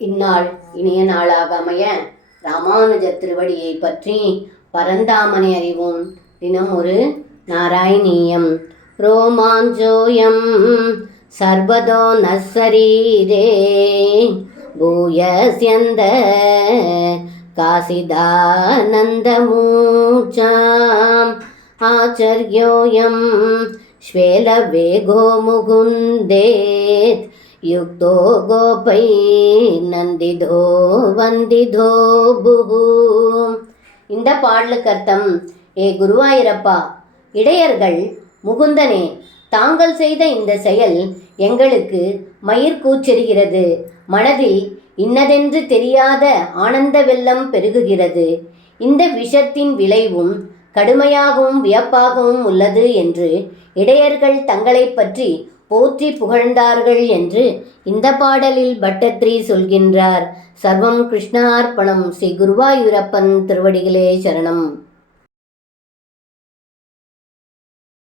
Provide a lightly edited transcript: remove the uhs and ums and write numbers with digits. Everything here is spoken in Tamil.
இந்நாள் இனிய நாளாக அமைய ராமானுஜர் திருவடியை பற்றி பரந்தாமனை அறிவோம். தினம் ஒரு நாராயணீயம். ரோமாஞ்சோயம் சர்வதோ நசரீரே பூயஸ்யந்த காசிதானந்தமூர்ச்சாம் ஆச்சர்யோயம் ஸ்வேலவேகோ முகுந்தேத் யுக்தோ கோபை நந்திதோ வந்திதோ புகு. இந்த பாடலுக்கு அர்த்தம்: ஏ குருவாயூரப்பா, இடையர்கள் முகுந்தனே, தாங்கள் செய்த இந்த செயல் எங்களுக்கு மயிர்கூச்செறிகிறது. மனதில் இன்னதென்று தெரியாத ஆனந்த வெள்ளம் பெருகுகிறது. இந்த விஷத்தின் விளைவும் கடுமையாகவும் வியப்பாகவும் உள்ளது என்று இடையர்கள் தங்களை பற்றி போற்றி புகழ்ந்தார்கள் என்று இந்த பாடலில் பட்டத்ரி சொல்கின்றார். சர்வம் கிருஷ்ணார்ப்பணம். ஸ்ரீ குருவாயூரப்பன் திருவடிகளே சரணம்.